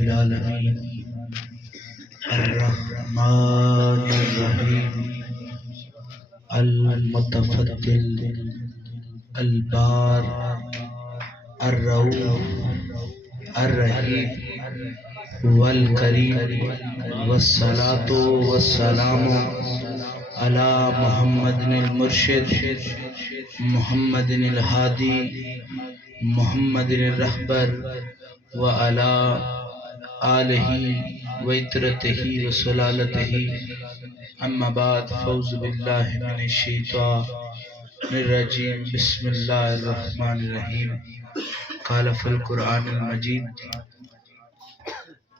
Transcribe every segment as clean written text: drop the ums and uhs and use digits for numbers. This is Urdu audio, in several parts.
العالمین الرحمن الرحیم المتفضل البار الرؤوف الرحیم والکریم والصلاة والسلام علی محمد المرشد محمد الہادی محمد الرہبر وعلی آلہ وعطرتہ وسلالتہ اما بعد فوز باللہ من الشیطان الرجیم بسم اللہ الرحمن الرحیم قال فی القرآن المجید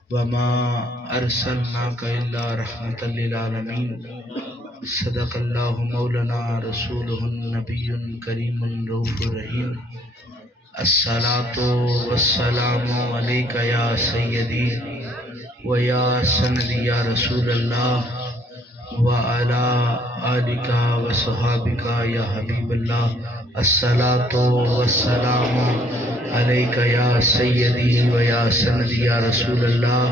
وما ارسلناک الا رحمتا للعالمین صدق اللہ مولانا رسولہ النبی کریم رؤوف الرحیم الصلاة والسلام علیک یا سیدی و یا سندی یا رسول اللہ وعلی آلک و صحابک یا حبیب اللہ الصلاة والسلام علیک یا سیدی و یا سندی یا رسول اللہ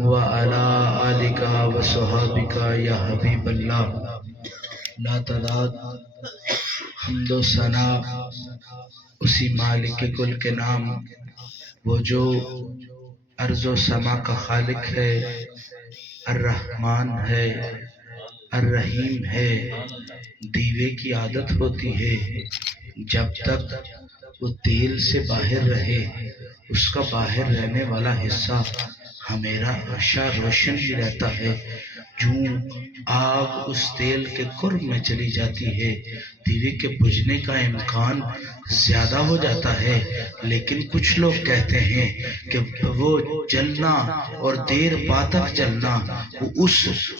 وعلی آلک و صحابک یا حبیب اللہ. لا تعداد حمد و ثنا اسی مالک کل کے نام، وہ جو ارض و سما کا خالق ہے، الرحمن ہے، الرحیم ہے. دیوے کی عادت ہوتی ہے جب تک وہ تیل سے باہر رہے اس کا باہر رہنے والا حصہ ہمیشہ روشن ہی رہتا ہے. جوں آگ اس تیل کے قرب میں چلی جاتی ہے دیوے کے بجھنے کا امکان زیادہ ہو جاتا ہے. لیکن کچھ لوگ کہتے ہیں کہ وہ جلنا اور دیر بعد تک جلنا وہ اس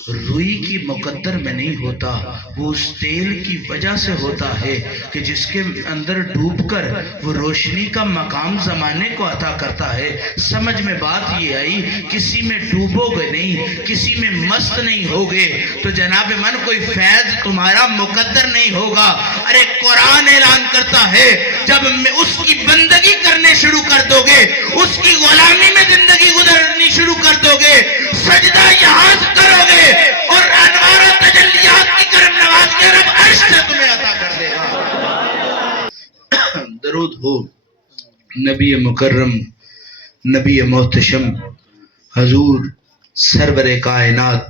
روئی کی مقدر میں نہیں ہوتا، وہ اس تیل کی وجہ سے ہوتا ہے کہ جس کے اندر ڈوب کر وہ روشنی کا مقام زمانے کو عطا کرتا ہے. سمجھ میں بات یہ آئی، کسی میں ڈوبو گے نہیں، کسی میں مست نہیں ہوگے تو جناب من کوئی فیض تمہارا مقدر نہیں ہوگا. ارے قرآن اعلان کرتا ہے جب اس کی بندگی کرنے شروع کر دو گے، اس کی غلامی میں زندگی گزارنی شروع کر دو گے، سجدہ یہاں سے کرو گے اور انوار و تجلیات کی کرم نواز کے رب عرش سے تمہیں عطا کر دے گا. درود ہو نبی مکرم، نبی محتشم، حضور سرور کائنات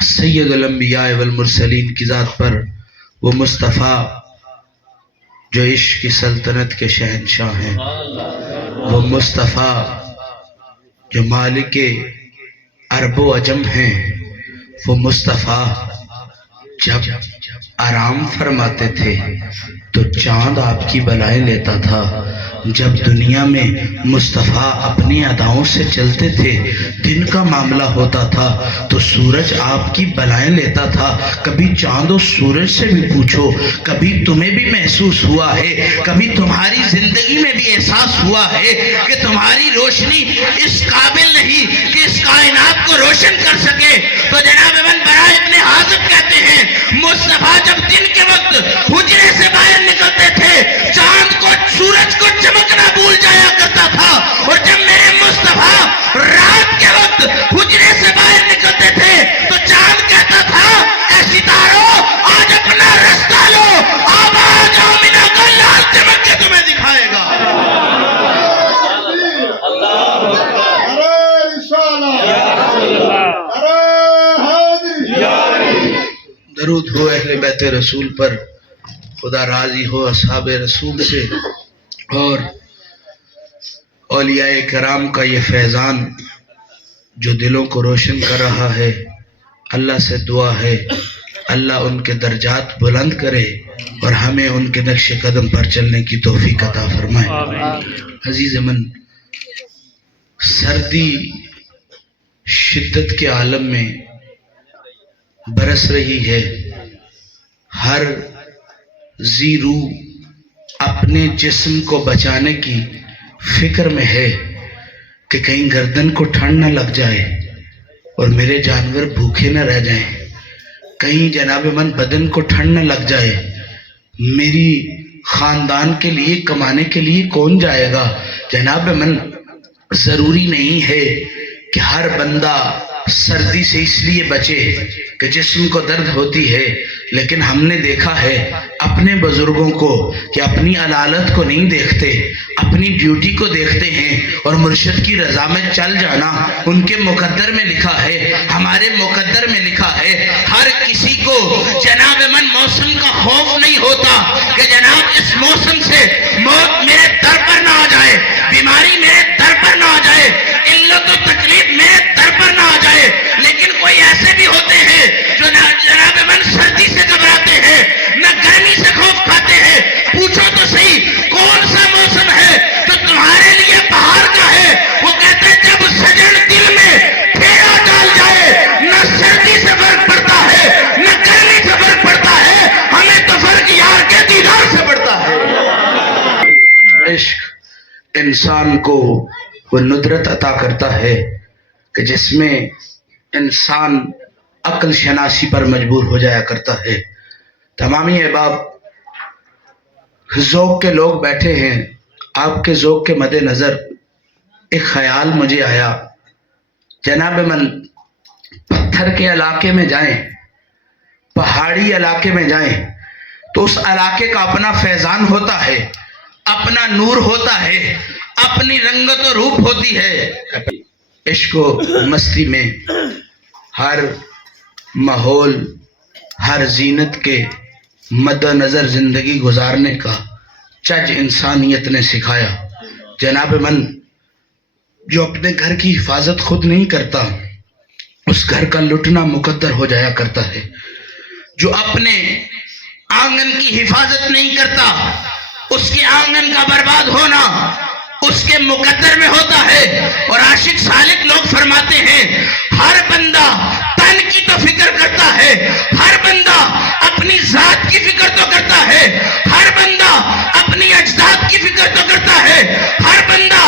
سید الانبیاء والمرسلین کی ذات پر، وہ مصطفیٰ جو عشق کی سلطنت کے شہنشاہ ہیں، وہ مصطفیٰ جو مالک عرب و عجم ہیں، وہ مصطفیٰ جب آرام فرماتے تھے تو چاند آپ کی بلائیں لیتا تھا. جب دنیا میں مصطفیٰ اپنی اداؤں سے چلتے تھے دن کا معاملہ ہوتا تھا تو سورج آپ کی بلائیں لیتا تھا. کبھی چاند و سورج سے بھی پوچھو، کبھی تمہیں بھی محسوس ہوا ہے، کبھی تمہاری زندگی میں بھی احساس ہوا ہے کہ تمہاری روشنی اس قابل نہیں کہ اس کائنات کو روشن کر سکے. تو جناب ابن براء ابن حازم کہتے ہیں مصطفیٰ جب دن کے وقت حجرے سے باہر نکلتے تھے چاند کو سورج کو چمکنا بھول جایا کرتا تھا، اور جب میرے مصطفیٰ رات کے وقت حجرے سے باہر نکلتے تھے تو چاند کہتا تھا اے ستاروں آج اپنا رستہ لو، اب آ جاؤ مینا کا لال چمک کے تمہیں دکھائے گا. درود ہو اہل بیت رسول پر، خدا راضی ہو اصحاب رسول سے. اور اولیاء کرام کا یہ فیضان جو دلوں کو روشن کر رہا ہے، اللہ سے دعا ہے اللہ ان کے درجات بلند کرے اور ہمیں ان کے نقش قدم پر چلنے کی توفیق عطا فرمائے. عزیز من، سردی شدت کے عالم میں برس رہی ہے. ہر ذی روح اپنے جسم کو بچانے کی فکر میں ہے کہ کہیں گردن کو ٹھنڈ نہ لگ جائے اور میرے جانور بھوکے نہ رہ جائیں، کہیں جناب من بدن کو ٹھنڈ نہ لگ جائے. میری خاندان کے لیے کمانے کے لیے کون جائے گا؟ جناب من ضروری نہیں ہے کہ ہر بندہ سردی سے اس لیے بچے کہ جسم کو درد ہوتی ہے، لیکن ہم نے دیکھا ہے اپنے بزرگوں کو کہ اپنی علالت کو نہیں دیکھتے، اپنی ڈیوٹی کو دیکھتے ہیں اور مرشد کی رضا میں چل جانا ان کے مقدر میں لکھا ہے، ہمارے مقدر میں لکھا ہے۔ ہر کسی کو جناب من موسم کا خوف نہیں ہوتا کہ جناب اس موسم سے موت میرے در پر نہ آ جائے، بیماری میرے در پر نہ آ جائے، علت و تکلیف میرے در پر نہ آ جائے، لیکن کوئی ایسے بھی ہوتے ہیں جو جناب من سردی سے گھبراتے ہیں، نہ گرمی سے خوف کھاتے ہیں۔ پوچھو تو صحیح کون سا موسم ہے جو تمہارے لیے بہار کا ہے؟ وہ کہتے ہیں جب سجن دل میں پھیرا ڈال جائے، نہ سردی سے فرق پڑتا ہے نہ گرمی سے فرق پڑتا ہے، ہمیں تو فرق یار کے دیدار سے پڑتا ہے۔ عشق انسان کو وہ ندرت عطا کرتا ہے کہ جس میں انسان عقل شناسی پر مجبور ہو جایا کرتا ہے۔ تمامی احباب، ذوق کے لوگ بیٹھے ہیں، آپ کے ذوق کے مد نظر ایک خیال مجھے آیا، جناب من پتھر کے علاقے میں جائیں، پہاڑی علاقے میں جائیں تو اس علاقے کا اپنا فیضان ہوتا ہے، اپنا نور ہوتا ہے، اپنی رنگت و روپ ہوتی ہے۔ عشق و مستی میں ہر ماحول، ہر زینت کے مد نظر زندگی گزارنے کا چج انسانیت نے سکھایا۔ جناب من جو اپنے گھر کی حفاظت خود نہیں کرتا، اس گھر کا لٹنا مقدر ہو جایا کرتا ہے۔ جو اپنے آنگن کی حفاظت نہیں کرتا، اس کے آنگن کا برباد ہونا اس کے مقدر میں ہوتا ہے۔ اور عاشق سالک لوگ فرماتے ہیں ہر بندہ تن کی تو فکر کرتا ہے، ہر بندہ اپنی ذات کی فکر تو کرتا ہے، ہر بندہ اپنی اجداد کی فکر تو کرتا ہے، ہر بندہ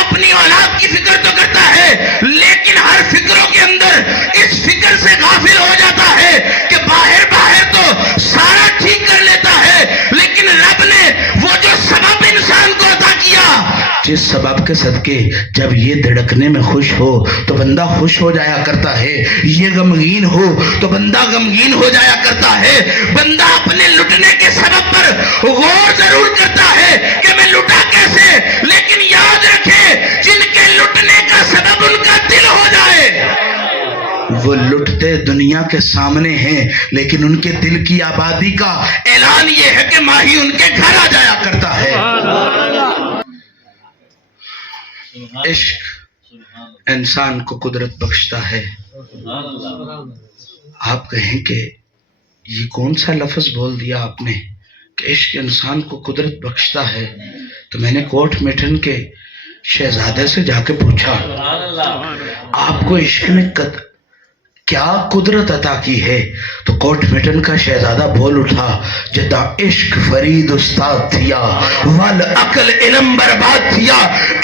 اپنی اولاد کی فکر تو کرتا ہے، لیکن ہر فکروں کے اندر اس فکر سے غافل ہو جاتا ہے کہ باہر تو سارا ٹھیک کر لیتا ہے، لیکن رب نے وہ جو سبب انسان کو عطا کیا، جس سبب کے صدقے جب یہ دھڑکنے میں خوش ہو تو بندہ خوش ہو جایا کرتا ہے، یہ غمگین ہو تو بندہ غمگین ہو جایا کرتا ہے۔ بندہ اپنے لٹنے کے سبب پر غور ضرور کرتا ہے کہ میں لٹا کیسے، لیکن یاد رکھے جن کے لٹنے کا سبب ان کا دل ہو جائے، وہ لٹتے دنیا کے سامنے ہیں، لیکن ان کے دل کی آبادی کا اعلان یہ ہے کہ ماہی ان کے گھر آ جایا کرتا ہے۔ عشق انسان کو قدرت بخشتا ہے۔ آپ کہیں کہ یہ کون سا لفظ بول دیا آپ نے کہ عشق انسان کو قدرت بخشتا ہے؟ تو میں نے کوٹ میٹن کے شہزادے سے جا کے پوچھا آپ کو عشق نے کیا قدرت عطا کی ہے؟ تو کوٹ میٹن کا شہزادہ بول اٹھا جدا عشق فرید استاد تھیا وال عقل علم برباد تھیا۔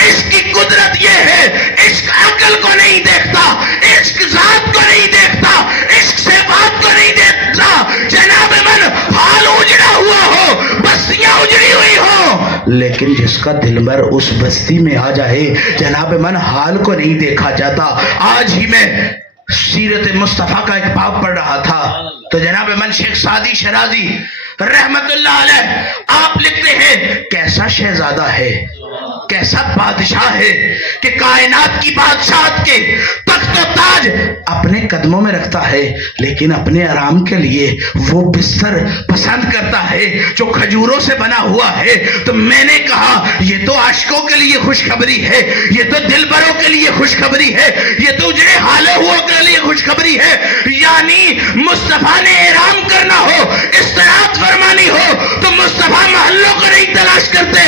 عشق کی قدرت یہ ہے، عشق عقل کو نہیں دیکھتا، عشق ذات کو نہیں دیکھتا، عشق صفات کو نہیں دیکھتا۔ جناب من حال اجڑا ہوا ہو، بستیاں اجڑی ہوئی ہو، لیکن جس کا دل بھر اس بستی میں آ جائے، جناب من حال کو نہیں دیکھا جاتا۔ آج ہی میں سیرت مصطفیٰ کا ایک باب پڑھ رہا تھا تو جناب من شیخ سعدی شرازی رحمت اللہ علیہ آپ لکھتے ہیں کیسا شہزادہ ہے، کیسا بادشاہ ہے کہ کائنات کی بادشاہت کے تخت و تاج اپنے قدموں میں رکھتا ہے، لیکن اپنے آرام کے لیے وہ بستر پسند کرتا ہے جو کھجوروں سے بنا ہوا ہے۔ تو میں نے کہا یہ تو عاشقوں کے لیے خوشخبری ہے، یہ تو دل بروں کے لیے خوشخبری ہے، یہ تو اجڑے حالے ہوا کے لیے خوشخبری ہے۔ یعنی مصطفیٰ نے احرام کرنا ہو، استراحت فرمانی ہو تو مصطفیٰ محلوں کو نہیں تلاش کرتے،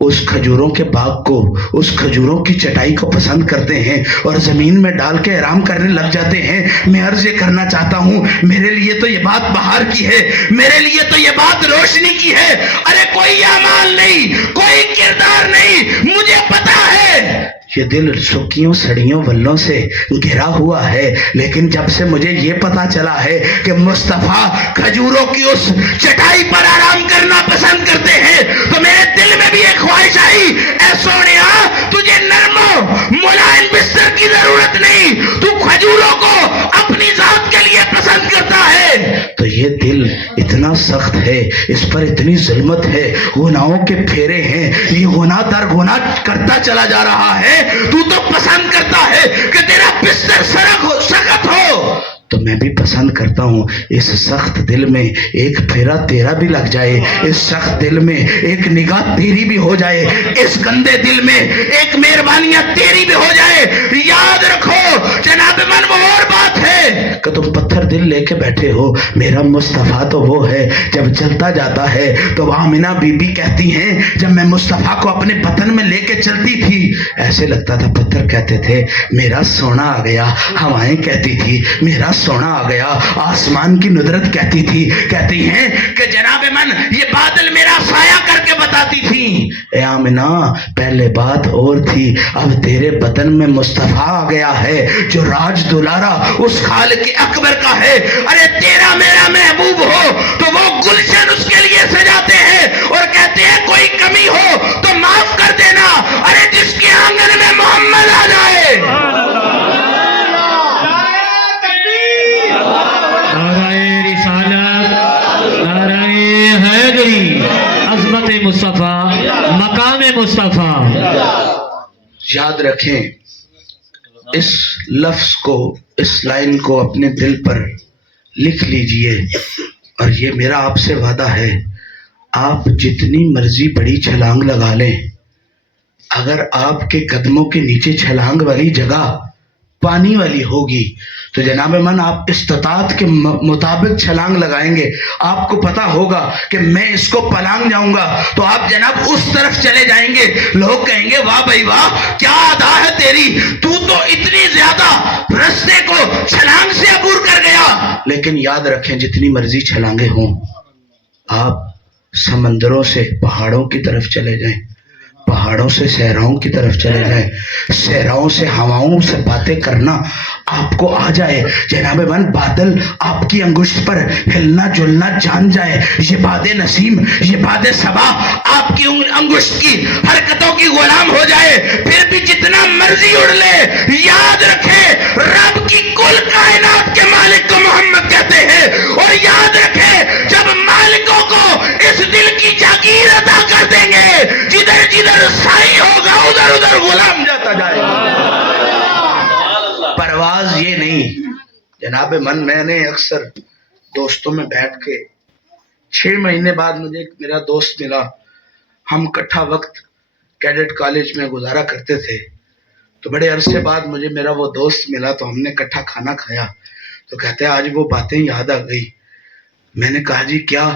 اس کھجوروں کے باغ کو، اس کھجوروں کی چٹائی کو پسند کرتے ہیں اور زمین میں ڈال کے آرام کرنے لگ جاتے ہیں۔ میں عرض یہ کرنا چاہتا ہوں میرے لیے تو یہ بات بہار کی ہے، میرے لیے تو یہ بات روشنی کی ہے۔ ارے کوئی اعمال نہیں، کوئی کردار نہیں، مجھے پتا ہے یہ دل سکیوں سڑیوں ولوں سے گھرا ہوا ہے، لیکن جب سے مجھے یہ پتا چلا ہے کہ مصطفیٰ کھجوروں کی اس چٹائی پر آرام کرنا پسند کرتے ہیں، تو میرے دل میں بھی ایک خواہش آئی، اے سونیا تجھے نرم و ملائم بستر کی ضرورت نہیں، تو کھجوروں کو اپنی ذات کے لیے پسند کرتا ہے۔ تو یہ دل اتنا سخت ہے، اس پر اتنی ظلمت ہے، گناہوں کے پھیرے ہیں، یہ گناہ در گناہ کرتا چلا جا رہا ہے، تو پسند کرتا ہے کہ تیرا بستر سخت ہو، تو میں بھی پسند کرتا ہوں اس سخت دل میں ایک پھیرا تیرا بھی لگ جائے، اس سخت دل میں ایک نگاہ تیری بھی ہو جائے، اس گندے دل میں ایک مہربانیاں تیری بھی ہو جائے۔ یاد رکھو جناب من وہ اور بات ہے کہ تم پتھر دل لے کے بیٹھے ہو، میرا مصطفیٰ تو وہ ہے جب چلتا جاتا ہے تو آمنہ بی بی کہتی ہیں جب میں مصطفیٰ کو اپنے بطن میں لے کے چلتی تھی ایسے لگتا تھا، پتھر کہتے تھے میرا سونا آ گیا، ہوائیں کہتی تھی میرا سونا آ گیا، آسمان کی ندرت کہتی تھی، کہتی ہیں کہ جناب من یہ بادل میرا سایہ کر کے بتاتی تھی۔ اے آمنہ پہلے بات اور تھی، اب تیرے بطن میں مصطفیٰ آ گیا ہے جو راج دلارا اس خالق اکبر کا ہے۔ ارے تیرا میرا محبوب ہو تو وہ گلشن اس کے لیے سجاتے ہیں اور کہتے ہیں کوئی کمی ہو تو معاف کر دینا، ارے جس کے آنگن میں محمد آ جائے۔ عظمت مصطفیٰ، مقام مصطفیٰ۔ یاد رکھیں اس لفظ کو، اس لائن کو اپنے دل پر لکھ لیجئے، اور یہ میرا آپ سے وعدہ ہے، آپ جتنی مرضی بڑی چھلانگ لگا لیں، اگر آپ کے قدموں کے نیچے چھلانگ والی جگہ پانی والی ہوگی تو جناب من آپ استطاعت کے مطابق چھلانگ لگائیں گے۔ آپ کو پتا ہوگا کہ میں اس کو پلانگ جاؤں گا تو آپ جناب اس طرف چلے جائیں گے، لوگ کہیں گے واہ بھائی واہ کیا ادا ہے تیری، تو اتنی زیادہ رستے کو چھلانگ سے عبور کر گیا۔ لیکن یاد رکھیں جتنی مرضی چھلانگیں ہوں، آپ سمندروں سے پہاڑوں کی طرف چلے جائیں، پہاڑوں سے صحراؤں کی طرف چلے جائیں، صحراؤں سے ہواؤں سے باتیں کرنا آپ کو آ جائے، جناب من بادل آپ کی انگشت پر ہلنا جلنا جان جائے، یہ باد نسیم یہ باد صبا آپ کی انگشت کی حرکتوں کی غلام ہو جائے، پھر بھی جتنا مرضی اڑ لے، یاد رکھے رب کی کل کائنات کے مالک کو محمد کہتے ہیں، اور یاد رکھے جب مالکوں کو اس دل کی جاگیر عطا کر دیں گے، جدھر جدھر سائی ہوگا ادھر ادھر غلام جاتا جائے گا۔ پرواز یہ نہیں جناب من، میں نے اکثر دوستوں میں بیٹھ کے 6 مہینے بعد مجھے ایک میرا دوست ملا، ہم کٹھا وقت کیڈٹ کالج میں گزارا کرتے تھے، تو بڑے عرصے بعد مجھے میرا وہ دوست ملا تو ہم نے کٹھا کھانا کھایا، تو کہتے ہیں آج وہ باتیں یاد آ گئی۔ میں نے کہا جی کیا؟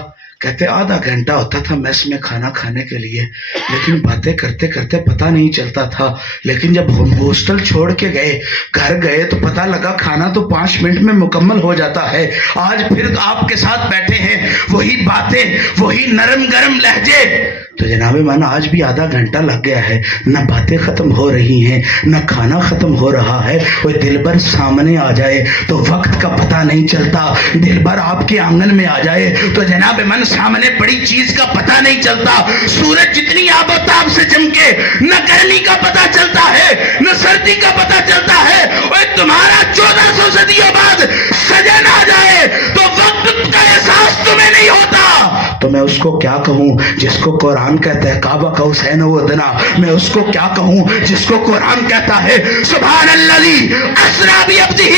کہتے آدھا گھنٹہ ہوتا تھا میس میں کھانا کھانے کے لیے، لیکن باتیں کرتے کرتے پتہ نہیں چلتا تھا، لیکن جب ہم ہاسٹل چھوڑ کے گئے گھر گئے تو پتہ لگا کھانا تو 5 منٹ میں مکمل ہو جاتا ہے۔ آج پھر آپ کے ساتھ بیٹھے ہیں، وہی باتیں وہی نرم گرم لہجے، تو جناب من آج بھی آدھا گھنٹہ لگ گیا ہے، نہ باتیں ختم ہو رہی ہیں نہ کھانا ختم ہو رہا ہے۔ وہ دلبر سامنے آ جائے تو وقت کا پتہ نہیں چلتا، دلبر آپ کے آنگن میں آ جائے تو جناب من سامنے پڑی چیز کا پتہ نہیں چلتا، سورج جتنی آب و تاب سے چمکے نہ گرمی کا پتہ چلتا ہے نہ سردی کا پتہ چلتا ہے، اور تمہارا 1400 صدیوں بعد سجن آ جائے تو وقت کا احساس تمہیں نہیں ہوتا، تو میں اس کو کیا کہوں جس کو قرآن کہتا ہے کعبہ قوسین و ادنا، میں اس کو کیا کہوں جس کو قرآن کہتا ہے سبحان الذی اسریٰ بعبدہ،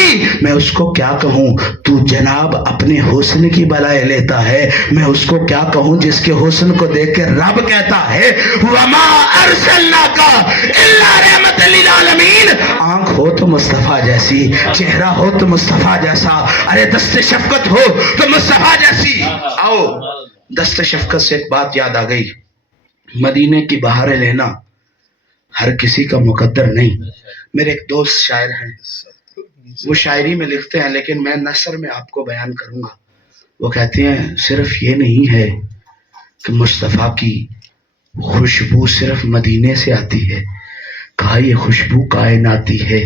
میں اس کو کیا کہوں تو جناب اپنے حسن کی بلائے لیتا ہے، میں اس کو کیا کہوں جس کے حسن کو دیکھ کے رب کہتا ہے وما ارسلناک الا رحمۃ للعالمین، آنکھ ہو تو مصطفیٰ جیسی، چہرہ ہو تو مصطفیٰ جیسا، ارے دست شفقت ہو تو مصطفیٰ جیسی۔ آؤ دست شفقت سے ایک بات یاد آ گئی، مدینے کی بہاریں لینا ہر کسی کا مقدر نہیں۔ میرے ایک دوست شاعر ہیں، وہ شاعری میں لکھتے ہیں لیکن میں نثر میں آپ کو بیان کروں گا، وہ کہتے ہیں صرف یہ نہیں ہے کہ مصطفیٰ کی خوشبو صرف مدینے سے آتی ہے، کہا یہ خوشبو کائناتی ہے،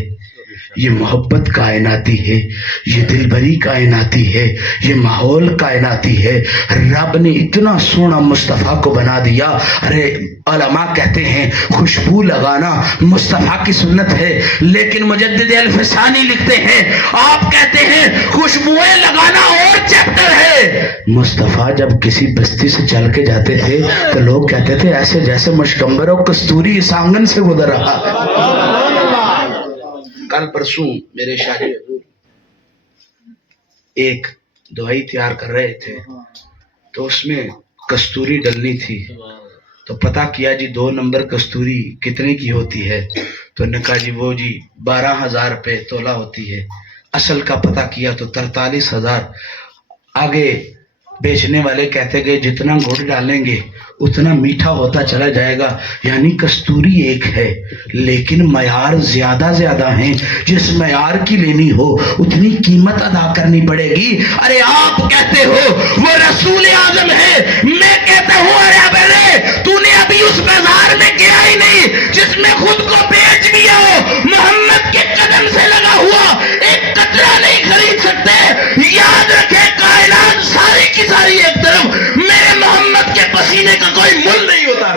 یہ محبت کائناتی ہے، یہ دلبری کائناتی ہے، یہ ماحول کائناتی ہے۔ رب نے اتنا سونا مصطفیٰ کو بنا دیا۔ ارے علماء کہتے ہیں خوشبو لگانا مصطفیٰ کی سنت ہے، لیکن مجدد الفسانی لکھتے ہیں آپ کہتے ہیں خوشبوئیں لگانا اور چیپٹر ہے۔ مصطفیٰ جب کسی بستی سے چل کے جاتے تھے تو لوگ کہتے تھے ایسے جیسے مشکمبر و کستوری اس آنگن سے گزر رہا ہے۔ کل پرسوں میرے شاہ حضور ایک دوائی تیار کر رہے تھے تو اس میں کستوری ڈلنی تھی، تو پتہ کیا جی 2 نمبر کستوری کتنے کی ہوتی ہے؟ تو نے کہا جی وہ جی 12,000 روپے تولہ ہوتی ہے۔ اصل کا پتہ کیا تو 43,000۔ آگے بیچنے والے کہتے گئے جتنا گڑ ڈالیں گے اتنا میٹھا ہوتا چلا جائے گا، یعنی کستوری ایک ہے لیکن معیار زیادہ ہیں، جس معیار کی لینی ہو اتنی قیمت ادا کرنی پڑے گی۔ ارے آپ کہتے ہو وہ رسول اعظم ہے، میں کہتا ہوں ارے بلے تو نے ابھی اس بازار میں گیا ہی نہیں جس میں خود کو بیچ دیا ہو۔ محمد کے قدم سے لگا ہوا ایک قطرہ نہیں خرید سکتے۔ یاد رکھے کائنات ساری کی ساری ایک طرف، میرے محمد کے پسینے کا کوئی مول نہیں ہوتا۔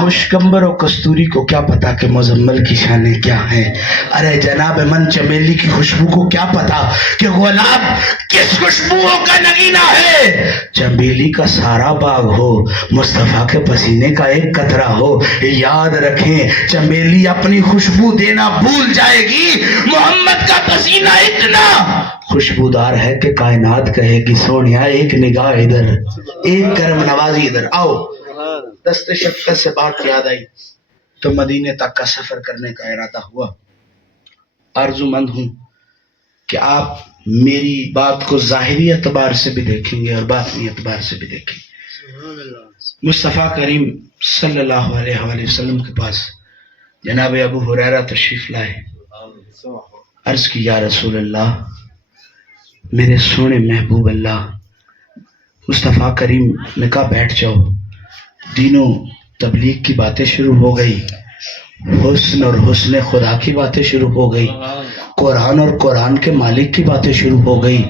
مشکمبر و کستوری کو کیا پتا کہ مزمل کی شانیں کیا ہیں؟ ارے جناب من چمیلی کی خوشبو کو کیا پتا کہ گلاب کس خوشبو کا نگینہ ہے؟ چمیلی کا سارا باغ ہو، مصطفیٰ کے پسینے کا ایک قطرہ ہو، یاد رکھیں چمیلی اپنی خوشبو دینا بھول جائے گی، محمد کا پسینہ اتنا خوشبودار ہے کہ کائنات کہے گی سونیا ایک نگاہ ادھر، ایک کرم نوازی ادھر آؤ۔ دست شفقت سے بات یاد آئی تو مدینے تک کا سفر کرنے کا ارادہ ہوا۔ آرزو مند ہوں کہ آپ میری بات کو ظاہری اعتبار سے بھی دیکھیں گے اور باطنی اعتبار سے بھی دیکھیں گے۔ مصطفیٰ کریم صلی اللہ علیہ وآلہ وسلم کے پاس جناب ابو ہریرہ تشریف لائے، عرض کی یا رسول اللہ، میرے سونے محبوب اللہ۔ مصطفیٰ کریم نے کہا بیٹھ جاؤ۔ دینوں تبلیغ کی باتیں شروع ہو گئی، حسن اور حسن خدا کی باتیں شروع ہو گئی، قرآن اور قرآن کے مالک کی باتیں شروع ہو گئی،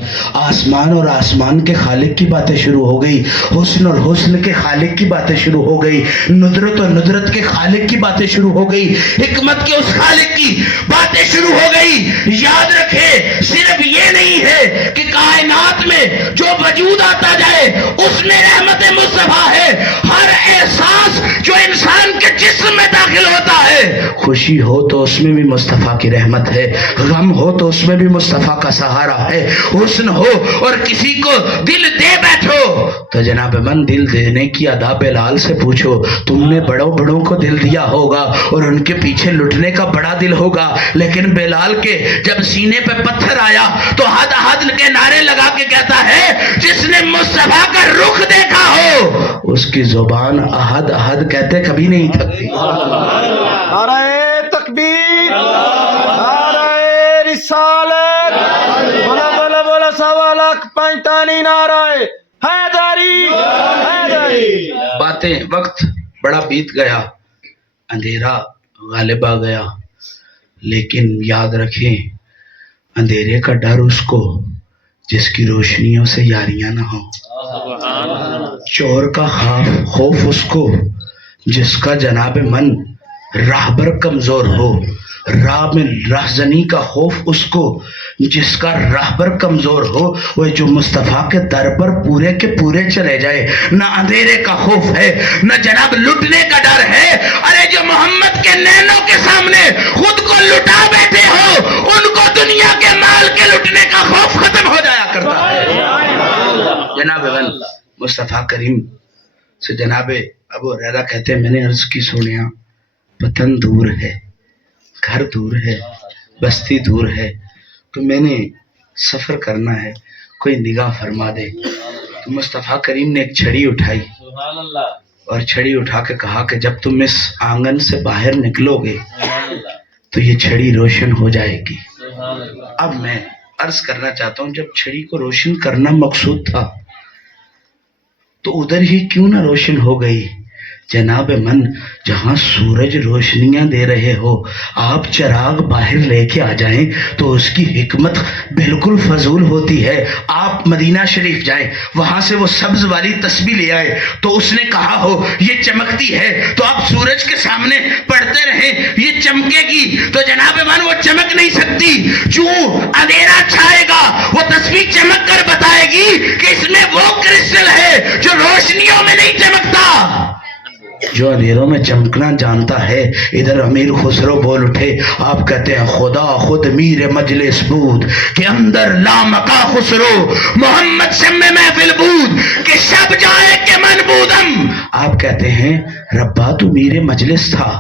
آسمان اور آسمان کے خالق کی باتیں شروع ہو گئی، حسن اور حسن کے خالق کی باتیں شروع ہو گئی، ندرت اور ندرت کے خالق کی باتیں شروع ہو گئی، حکمت کے اس خالق کی باتیں شروع ہو گئی۔ یاد رکھے صرف یہ نہیں ہے کہ کائنات میں جو وجود آتا جائے اس میں رحمت مصطفیٰ ہے، ہر احساس جو انسان کے جسم میں داخل ہوتا ہے، خوشی ہو تو اس میں بھی مصطفیٰ کی رحمت ہے، غم ہو تو اس میں بھی مصطفیٰ کا سہارا ہے، حسن ہو اور کسی کو دل دے بیٹھو تو جناب من دل دینے کی ادا بلال سے پوچھو، تم نے بڑوں بڑوں کو دل دیا ہوگا اور ان کے پیچھے لٹنے کا بڑا دل ہوگا، لیکن بلال کے جب سینے پہ پتھر آیا تو حد حد کے نعرے لگا کے کہتا ہے جس نے مصطفیٰ کا رخ دیکھا ہو اس کی زبان احد احد کہتے کبھی نہیں تھکتی۔ نعرہ تکبیر، نعرہ رسالت، بولا بولا بولا 1.25 نعرہ حیدری حیدری۔ باتیں وقت بڑا بیت گیا، اندھیرا غالب آ گیا، لیکن یاد رکھیں اندھیرے کا ڈر اس کو جس کی روشنیوں سے یاریاں نہ ہوں، چور کا خوف اس کو جس کا جناب من راہبر کمزور ہو، راہ میں رہزنی کا خوف اس کو جس کا راہبر کمزور ہو، وہ جو مصطفیٰ کے در پر پورے کے پورے چلے جائے، نہ اندھیرے کا خوف ہے نہ جناب لٹنے کا ڈر ہے۔ ارے جو محمد کے نینوں کے سامنے خود کو لٹا بیٹھے ہو ان کو دنیا کے مال کے لٹنے کا خوف ختم ہو جایا کرتا ہے۔ جناب مصطفیٰ کریم سے جناب ابو ہریرہ کہتے ہیں میں نے عرض کی سونیا وطن دور ہے، گھر دور ہے، بستی دور ہے، تو میں نے سفر کرنا ہے، کوئی نگاہ فرما دے۔ تو مصطفیٰ کریم نے ایک چھڑی اٹھائی اور چھڑی اٹھا کے کہا کہ جب تم اس آنگن سے باہر نکلو گے تو یہ چھڑی روشن ہو جائے گی۔ اب میں عرض کرنا چاہتا ہوں جب چھڑی کو روشن کرنا مقصود تھا تو ادھر ہی کیوں نہ روشن ہو گئی؟ جناب من، جہاں سورج روشنیاں دے رہے ہو آپ چراغ باہر لے کے آ جائیں تو اس کی حکمت بالکل فضول ہوتی ہے۔ آپ مدینہ شریف جائیں، وہاں سے وہ سبز والی تسبیح لے آئے تو اس نے کہا ہو یہ چمکتی ہے تو آپ سورج کے سامنے پڑھتے رہیں یہ چمکے گی، تو جناب من وہ چمک نہیں سکتی۔ جو اندھیرا چھائے گا وہ تسبیح چمک کر بتائے گی کہ اس میں وہ کرسٹل ہے جو روشنیوں میں نہیں چمکتا، جو اندھیروں میں چمکنا جانتا ہے۔ ادھر امیر خسرو بول اٹھے، آپ کہتے ہیں خدا خود میر مجلس بود کہ اندر لامکا خسرو محمد شم محفل بود کہ شب جائے کہ من بودم۔ آپ کہتے ہیں ربا تو میر مجلس تھا،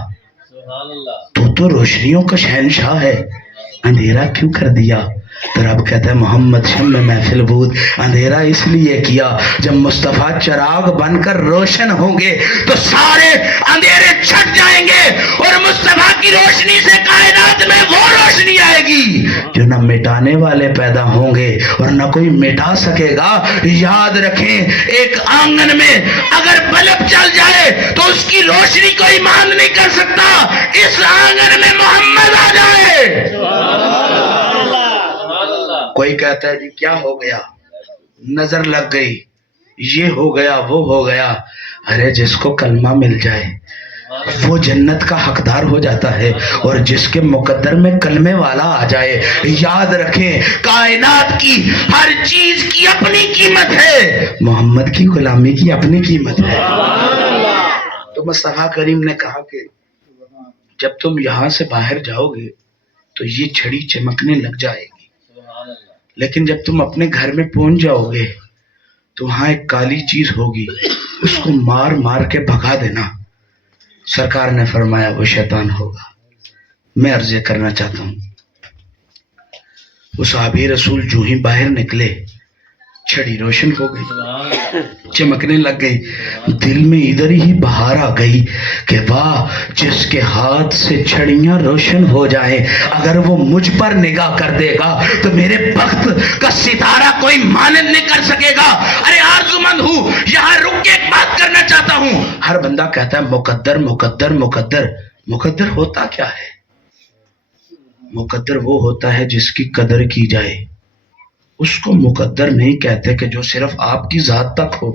تو روشنیوں کا شہنشاہ ہے، اندھیرا کیوں کر دیا؟ تو رب کہتا ہے محمد شم محفل بود، اندھیرا اس لیے کیا جب مصطفیٰ چراغ بن کر روشن ہوں گے تو سارے اندھیرے چھٹ جائیں گے اور مصطفیٰ کی روشنی سے کائنات میں وہ روشنی آئے گی جو نہ مٹانے والے پیدا ہوں گے اور نہ کوئی مٹا سکے گا۔ یاد رکھیں ایک آنگن میں اگر بلب چل جائے تو اس کی روشنی کوئی مان نہیں کر سکتا، اس آنگن میں محمد آ جائے۔ کوئی کہتا ہے جی کیا ہو گیا، نظر لگ گئی، یہ ہو گیا وہ ہو گیا۔ ارے جس کو کلمہ مل جائے وہ جنت کا حقدار ہو جاتا ہے، اور جس کے مقدر میں کلمے والا آ جائے۔ یاد رکھیں کائنات کی ہر چیز کی اپنی قیمت ہے، محمد کی غلامی کی اپنی قیمت ہے۔ تو مصطفیٰ کریم نے کہا کہ جب تم یہاں سے باہر جاؤ گے تو یہ چھڑی چمکنے لگ جائے گی، لیکن جب تم اپنے گھر میں پہنچ جاؤ گے تو وہاں ایک کالی چیز ہوگی، اس کو مار مار کے بھگا دینا۔ سرکار نے فرمایا وہ شیطان ہوگا۔ میں عرض کرنا چاہتا ہوں وہ صحابی رسول جو ہی باہر نکلے چھڑی روشن ہو گئی، چمکنے لگ گئی، دل میں ادھر ہی بہار آ گئی کہ واہ جس کے ہاتھ سے چھڑیاں روشن ہو جائیں اگر وہ مجھ پر نگاہ کر دے گا تو میرے بخت کا ستارہ کوئی مانند نہیں کر سکے گا۔ ارے آرزومند ہوں، یہاں رک کے ایک بات کرنا چاہتا ہوں۔ ہر بندہ کہتا ہے مقدر مقدر مقدر، مقدر ہوتا کیا ہے؟ مقدر وہ ہوتا ہے جس کی قدر کی جائے، اس کو مقدر نہیں کہتے کہ جو صرف آپ کی ذات تک ہو۔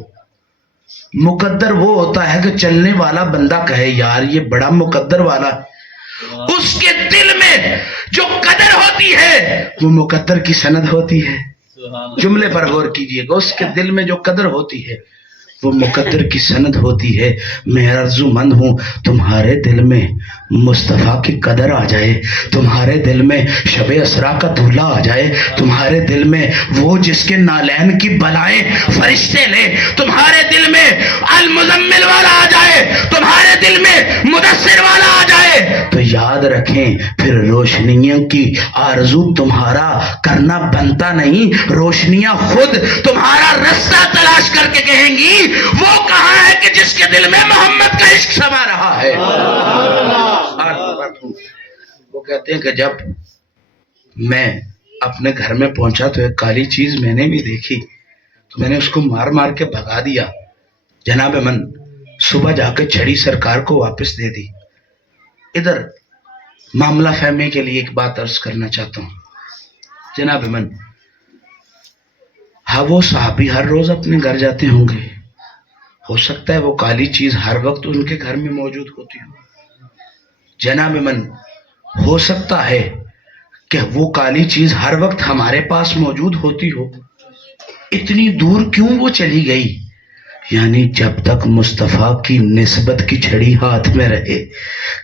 مقدر وہ ہوتا ہے کہ چلنے والا بندہ کہے یار یہ بڑا مقدر والا، اس کے دل میں جو قدر ہوتی ہے وہ مقدر کی سند ہوتی ہے۔ جملے پر غور کیجئے گا، اس کے دل میں جو قدر ہوتی ہے وہ مقدر کی سند ہوتی ہے۔ میں آرزومند ہوں تمہارے دل میں مصطفیٰ کی قدر آ جائے، تمہارے دل میں شب اسرا کا دھولا آ جائے، تمہارے دل میں وہ جس کے نالین کی بلائیں فرشتے لے، تمہارے دل میں المزمل والا آ جائے، تمہارے دل میں مدثر والا آ جائے، تو یاد رکھیں پھر روشنیوں کی آرزو تمہارا کرنا بنتا نہیں، روشنیاں خود تمہارا رستہ تلاش کر کے کہیں گی وہ کہاں ہے کہ جس کے دل میں محمد کا عشق سما رہا ہے۔ وہ کہتے ہیں کہ جب میں اپنے گھر میں پہنچا تو ایک کالی چیز میں نے بھی دیکھی تو میں نے اس کو مار مار کے بھگا دیا۔ جناب من صبح جا کے چھڑی سرکار کو واپس دے دی۔ ادھر معاملہ فہمی کے لیے ایک بات عرض کرنا چاہتا ہوں۔ جناب من ہاں وہ صحابی ہر روز اپنے گھر جاتے ہوں گے، ہو سکتا ہے وہ کالی چیز ہر وقت ان کے گھر میں موجود ہوتی ہو۔ جناب من ہو سکتا ہے کہ وہ کالی چیز ہر وقت ہمارے پاس موجود ہوتی ہو، اتنی دور کیوں وہ چلی گئی؟ یعنی جب تک مصطفیٰ کی نسبت کی چھڑی ہاتھ میں رہے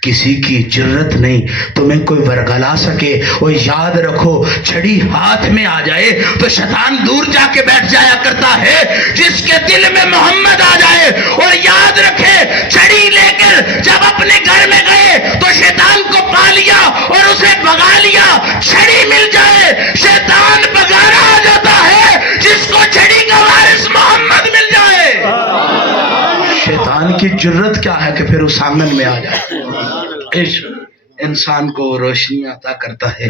کسی کی جرت نہیں تمہیں کوئی ورگلا سکے۔ اور یاد رکھو چھڑی ہاتھ میں آ جائے تو شیطان دور جا کے بیٹھ جایا کرتا ہے، جس کے دل میں محمد آ جائے۔ اور یاد رکھے چھڑی لے کر جب اپنے گھر میں گئے تو شیطان کو پا لیا اور اسے بھگا لیا۔ چھڑی مل جائے شیطان بھگانا آ جاتا ہے، جس کو چھڑی کا وارث محمد مل جائے شیطان کی جرت کیا ہے کہ پھر اس آنگن میں آ جائے۔ عشق انسان کو روشنی عطا کرتا ہے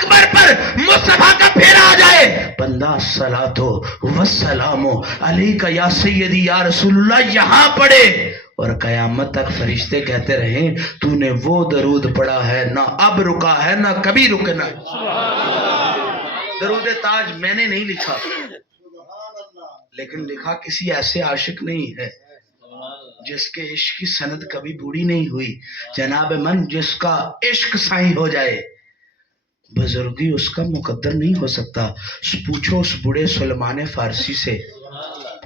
اکبر پر مصطفیٰ کا پھیرا آ جائے، بندہ الصلاۃ والسلام علیک یا سیدی یا رسول اللہ یہاں پڑھے اور قیامت تک فرشتے کہتے رہیں تو نے وہ درود پڑھا ہے نہ اب رکا ہے نہ کبھی رکنا ہے۔ درود تاج میں نے نہیں لکھا، لیکن لکھا کسی ایسے عاشق نہیں ہے جس کے عشق کی سند کبھی بوڑھی نہیں ہوئی۔ جناب من جس کا عشق سائیں ہو جائے بزرگی اس کا مقدر نہیں ہو سکتا۔ پوچھو اس بوڑھے سلمان فارسی سے،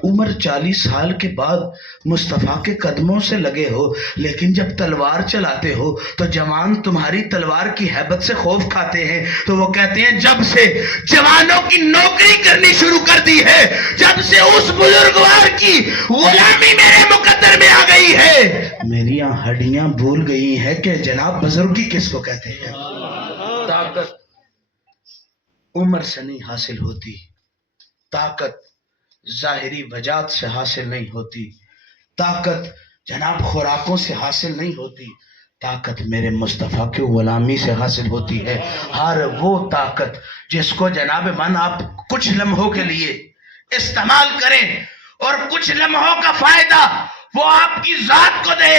عمر 40 سال کے بعد مصطفیٰ کے قدموں سے لگے ہو، لیکن جب تلوار چلاتے ہو تو جوان تمہاری تلوار کی ہیبت سے خوف کھاتے ہیں، تو وہ کہتے ہیں جب سے جوانوں کی نوکری کرنی شروع کر دی ہے، جب سے اس بزرگوار کی غلامی میرے مقدر میں آ گئی ہے، میری ہڈیاں بھول گئی ہیں کہ جناب بزرگی کس کو کہتے ہیں۔ طاقت عمر سے نہیں حاصل ہوتی، طاقت ظاہری وجات سے حاصل نہیں ہوتی، طاقت جناب خوراکوں سے حاصل نہیں ہوتی، طاقت میرے مصطفیٰ کی غلامی سے حاصل ہوتی ہے۔ ہر وہ طاقت جس کو جناب من آپ کچھ لمحوں کے لیے استعمال کریں اور کچھ لمحوں کا فائدہ وہ آپ کی ذات کو دے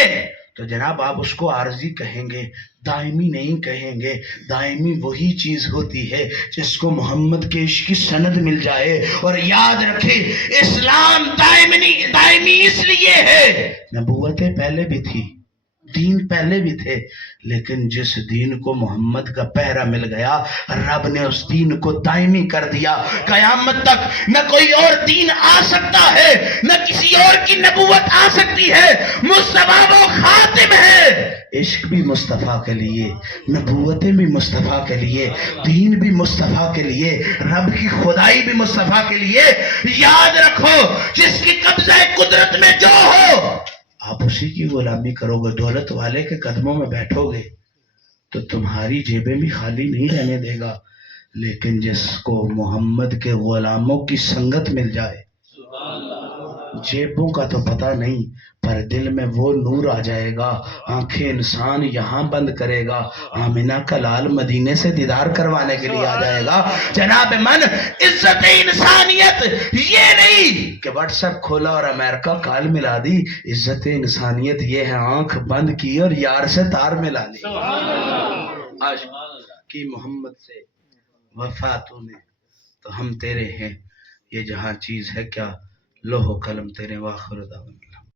تو جناب آپ اس کو عارضی کہیں گے، دائمی نہیں کہیں گے۔ دائمی وہی چیز ہوتی ہے جس کو محمد کے عشق کی سند مل جائے۔ اور یاد رکھیں اسلام دائمی اس لیے ہے، نبوتیں پہلے بھی تھی، دین پہلے بھی تھے، لیکن جس دین کو محمد کا پہرا مل گیا رب نے اس دین کو دائمی کر دیا۔ قیامت تک نہ کوئی اور دین آ سکتا ہے، نہ کسی اور کی نبوت آ سکتی ہے، مصطفیٰ وہ خاتم ہے۔ عشق بھی مصطفیٰ کے لیے، نبوتیں بھی مصطفیٰ کے لیے، دین بھی مصطفیٰ کے لیے، رب کی خدائی بھی مصطفیٰ کے لیے۔ یاد رکھو جس کی قبضہ قدرت میں جو ہو آپ اسی کی غلامی کرو گے۔ دولت والے کے قدموں میں بیٹھو گے تو تمہاری جیبیں بھی خالی نہیں رہنے دے گا، لیکن جس کو محمد کے غلاموں کی سنگت مل جائے جیبوں کا تو پتہ نہیں پر دل میں وہ نور آ جائے گا، آنکھیں انسان یہاں بند کرے گا، آمنہ کا لال مدینے سے دیدار کروانے کے لیے آ جائے گا۔ جناب من عزت انسانیت یہ نہیں کہ واٹس ایپ کھولا اور امریکہ کال ملا دی، عزت انسانیت یہ ہے آنکھ بند کی اور یار سے تار ملا لی۔ آج کی محمد سے وفاتوں نے تو ہم تیرے ہیں، یہ جہاں چیز ہے کیا لوح و قلم تیرے، واخر دعوانا